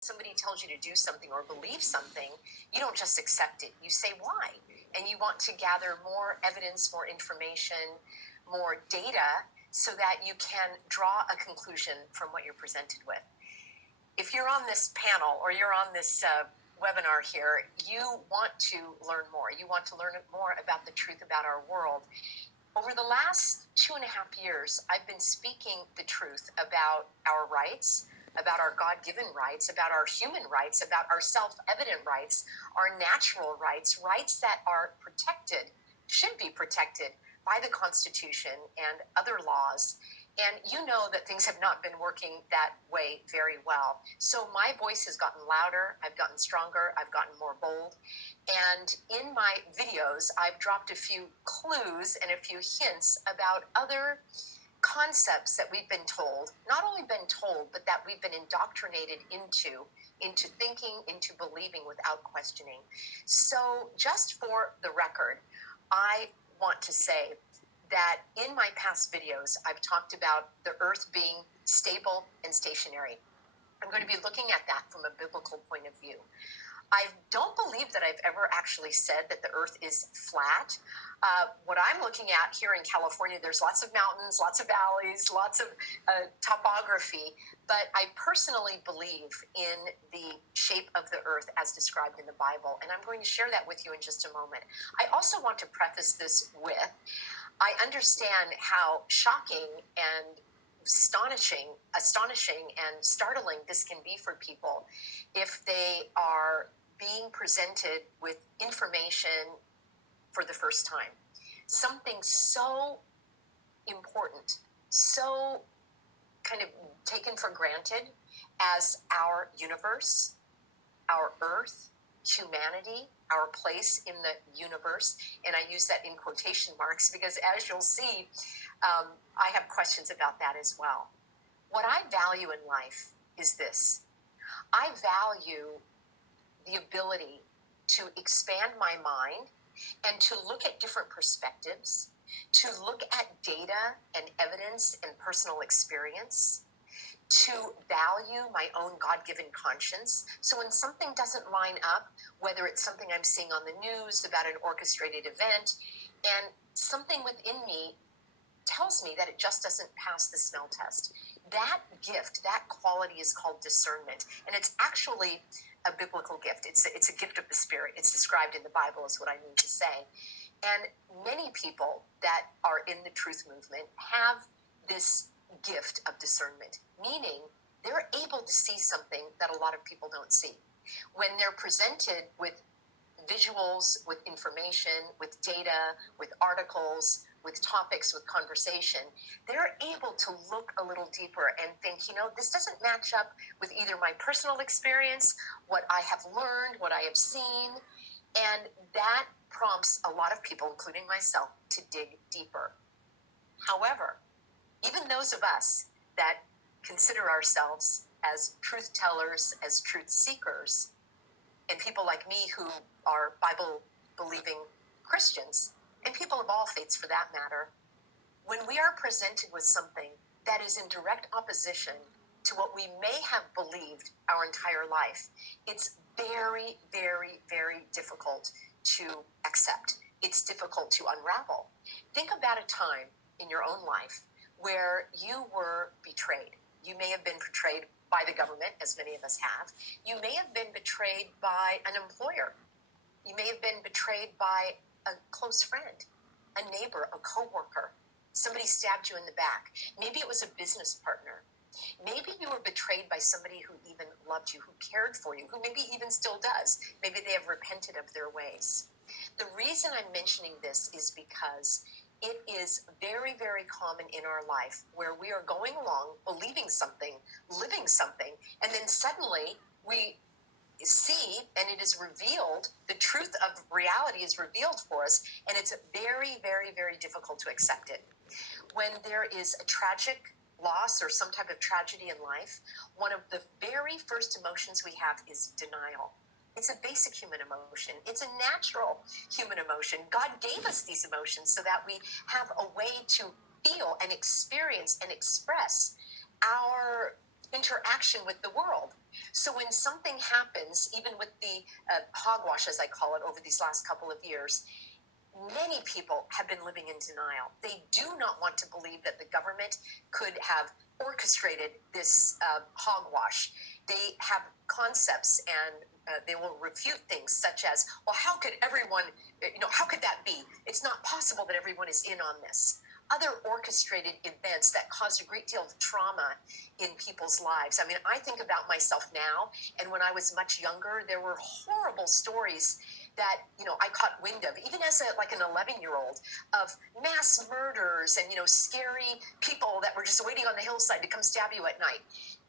somebody tells you to do something or believe something, you don't just accept it. You say why. And you want to gather more evidence, more information, more data so that you can draw a conclusion from what you're presented with. If you're on this panel or you're on this webinar here, you want to learn more. You want to learn more about the truth about our world. Over the last 2.5 years, I've been speaking the truth about our rights, about our God-given rights, about our human rights, about our self-evident rights, our natural rights, rights that are protected, should be protected by the Constitution and other laws. And you know that things have not been working that way very well. So my voice has gotten louder, I've gotten stronger, I've gotten more bold. And in my videos, I've dropped a few clues and a few hints about other concepts that we've been told, not only been told, but that we've been indoctrinated into thinking, into believing without questioning. So just for the record, I want to say that in my past videos, I've talked about the earth being stable and stationary. I'm going to be looking at that from a biblical point of view. I don't believe that I've ever actually said that the earth is flat. What I'm looking at here in California, there's lots of mountains, lots of valleys, lots of topography, but I personally believe in the shape of the earth as described in the Bible, and I'm going to share that with you in just a moment. I also want to preface this with, I understand how shocking and astonishing and startling this can be for people if they are being presented with information for the first time. Something so important, so kind of taken for granted as our universe, our earth, humanity, our place in the universe. And I use that in quotation marks because, as you'll see, I have questions about that as well. What I value in life is this. I value the ability to expand my mind and to look at different perspectives, to look at data and evidence and personal experience, to value my own God-given conscience. So when something doesn't line up, whether it's something I'm seeing on the news about an orchestrated event, and something within me tells me that it just doesn't pass the smell test, that gift, that quality is called discernment. And it's actually a biblical gift. It's a gift of the Spirit. It's described in the Bible is what I mean to say. And many people that are in the truth movement have this gift of discernment, meaning they're able to see something that a lot of people don't see. When they're presented with visuals, with information, with data, with articles, with topics, with conversation, they're able to look a little deeper and think, this doesn't match up with either my personal experience, what I have learned, what I have seen, and that prompts a lot of people, including myself, to dig deeper. However, even those of us that consider ourselves as truth tellers, as truth seekers, and people like me who are Bible-believing Christians, and people of all faiths for that matter, when we are presented with something that is in direct opposition to what we may have believed our entire life, it's very, very, very difficult to accept. It's difficult to unravel. Think about a time in your own life where you were betrayed. You may have been betrayed by the government, as many of us have. You may have been betrayed by an employer. You may have been betrayed by a close friend, a neighbor, a coworker. Somebody stabbed you in the back. Maybe it was a business partner. Maybe you were betrayed by somebody who even loved you, who cared for you, who maybe even still does. Maybe they have repented of their ways. The reason I'm mentioning this is because it is very, very common in our life where we are going along, believing something, living something, and then suddenly we see and it is revealed, the truth of reality is revealed for us, and it's very, very, very difficult to accept it. When there is a tragic loss or some type of tragedy in life, one of the very first emotions we have is denial. It's a basic human emotion. It's a natural human emotion. God gave us these emotions so that we have a way to feel and experience and express our interaction with the world. So when something happens, even with the hogwash, as I call it, over these last couple of years, many people have been living in denial. They do not want to believe that the government could have orchestrated this hogwash. They have concepts and they will refute things such as, well, how could everyone, how could that be? It's not possible that everyone is in on this. Other orchestrated events that caused a great deal of trauma in people's lives. I mean, I think about myself now, and when I was much younger, there were horrible stories that I caught wind of, even as like an 11-year-old, of mass murders and scary people that were just waiting on the hillside to come stab you at night.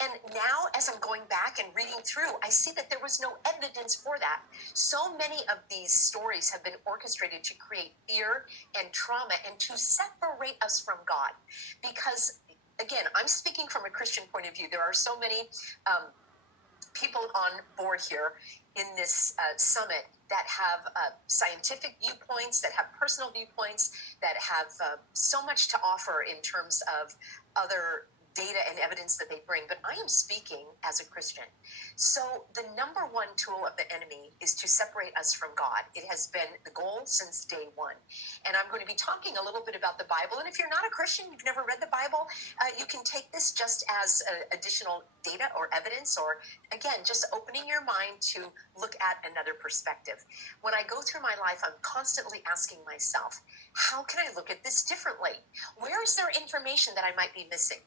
And now, as I'm going back and reading through, I see that there was no evidence for that. So many of these stories have been orchestrated to create fear and trauma and to separate us from God. Because, again, I'm speaking from a Christian point of view. There are so many people on board here in this summit that have scientific viewpoints, that have personal viewpoints, that have so much to offer in terms of other data and evidence that they bring. But I am speaking as a Christian. So the number one tool of the enemy is to separate us from God. It has been the goal since day one. And I'm going to be talking a little bit about the Bible. And if you're not a Christian, you've never read the Bible, you can take this just as additional data or evidence, or again, just opening your mind to look at another perspective. When I go through my life, I'm constantly asking myself, how can I look at this differently? Where is there information that I might be missing?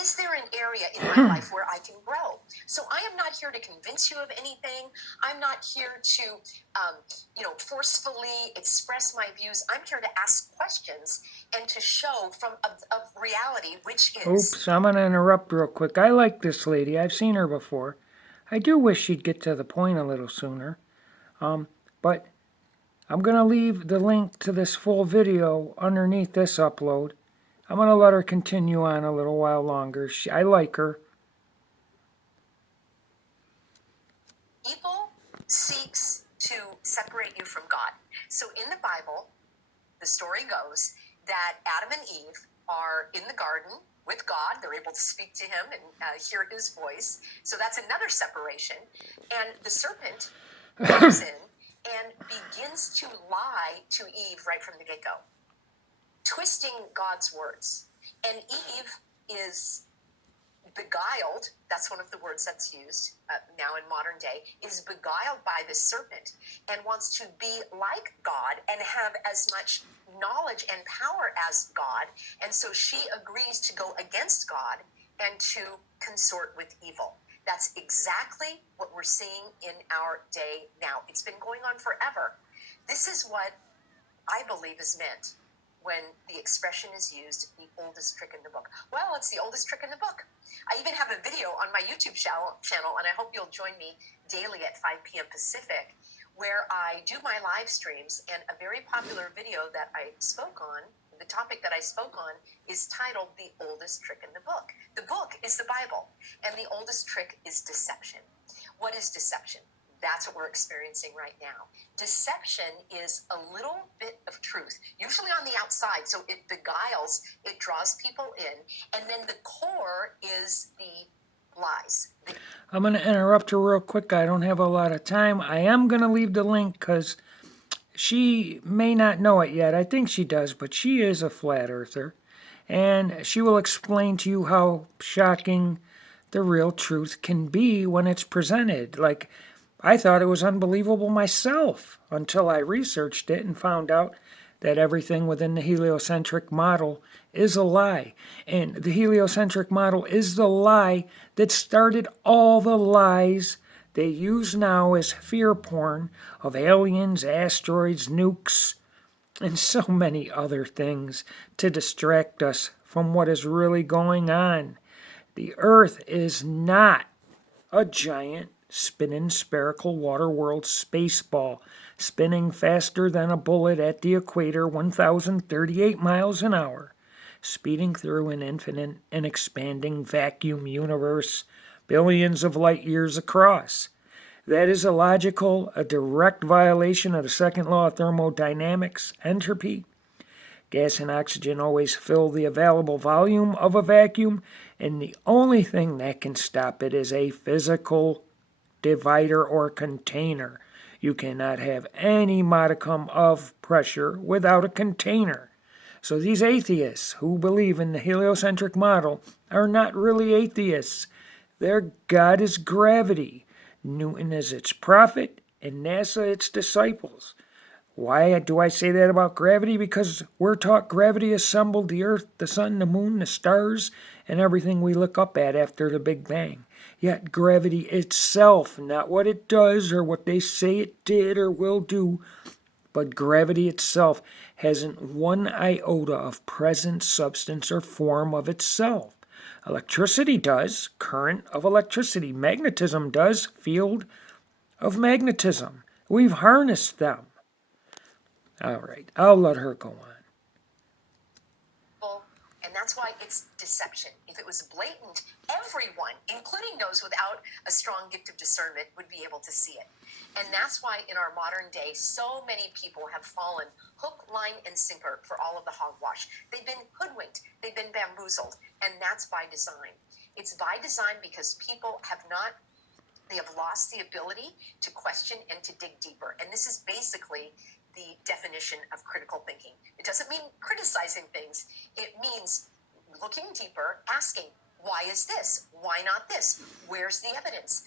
Is there an area in my life where I can grow? So I am not here to convince you of anything. I'm not here to, forcefully express my views. I'm here to ask questions and to show from of reality, which is... Oops, I'm going to interrupt real quick. I like this lady. I've seen her before. I do wish she'd get to the point a little sooner. But I'm going to leave the link to this full video underneath this upload. I'm going to let her continue on a little while longer. I like her. Evil seeks to separate you from God. So in the Bible, the story goes that Adam and Eve are in the garden with God. They're able to speak to him and hear his voice. So that's another separation. And the serpent comes in and begins to lie to Eve right from the get-go, twisting God's words. And Eve is beguiled, that's one of the words that's used now in modern day, is beguiled by the serpent and wants to be like God and have as much knowledge and power as God. And so she agrees to go against God and to consort with evil. That's exactly what we're seeing in our day now. It's been going on forever. This is what I believe is meant when the expression is used, the oldest trick in the book. Well, it's the oldest trick in the book. I even have a video on my YouTube channel, and I hope you'll join me daily at 5 p.m. Pacific, where I do my live streams. And a very popular video that I spoke on, the topic that I spoke on, is titled The Oldest Trick in the Book. The book is the Bible, and the oldest trick is deception. What is deception? That's what we're experiencing right now. Deception is a little bit of truth, usually on the outside. So it beguiles, it draws people in. And then the core is the lies. I'm going to interrupt her real quick. I don't have a lot of time. I am going to leave the link because she may not know it yet. I think she does, but she is a flat earther. And she will explain to you how shocking the real truth can be when it's presented. Like, I thought it was unbelievable myself until I researched it and found out that everything within the heliocentric model is a lie. And the heliocentric model is the lie that started all the lies they use now as fear porn of aliens, asteroids, nukes, and so many other things to distract us from what is really going on. The Earth is not a giant spinning spherical water world space ball, spinning faster than a bullet at the equator, 1,038 miles an hour, speeding through an infinite and expanding vacuum universe, billions of light years across. That is a direct violation of the second law of thermodynamics, entropy, Gas and oxygen always fill the available volume of a vacuum, and the only thing that can stop it is a physical divider or container. You cannot have any modicum of pressure without a container. So these atheists who believe in the heliocentric model are not really atheists. Their God is gravity. Newton is its prophet, and NASA its disciples. Why do I say that about gravity? Because we're taught gravity assembled the earth, the sun, the moon, the stars, and everything we look up at after the Big Bang. Yet gravity itself, not what it does or what they say it did or will do, but gravity itself hasn't one iota of present substance or form of itself. Electricity does, current of electricity. Magnetism does, field of magnetism. We've harnessed them. All right, I'll let her go on. And that's why it's deception. If it was blatant, everyone, including those without a strong gift of discernment, would be able to see it. And that's why in our modern day, so many people have fallen hook, line, and sinker for all of the hogwash. They've been hoodwinked, they've been bamboozled, and that's by design. It's by design because people have lost the ability to question and to dig deeper. And this is basically the definition of critical thinking. It doesn't mean criticizing things. It means looking deeper, asking, why is this? Why not this? Where's the evidence?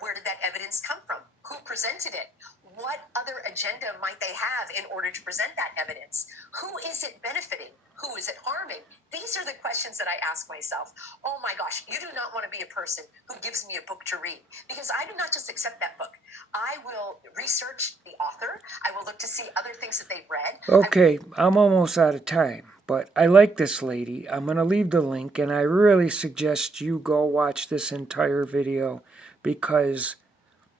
Where did that evidence come from? Who presented it? What other agenda might they have in order to present that evidence? Who is it benefiting? Who is it harming? These are the questions that I ask myself. Oh my gosh, you do not want to be a person who gives me a book to read, because I do not just accept that book. I will research the author. I will look to see other things that they've read. Okay, I'm almost out of time, but I like this lady. I'm going to leave the link, and I really suggest you go watch this entire video, because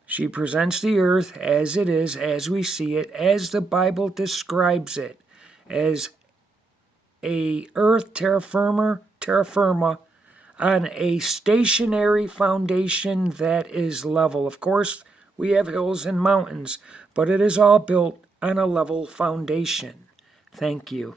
she presents the earth as it is, as we see it, as the Bible describes it, as a earth terra firma on a stationary foundation that is level. Of course, we have hills and mountains, but it is all built on a level foundation. Thank you.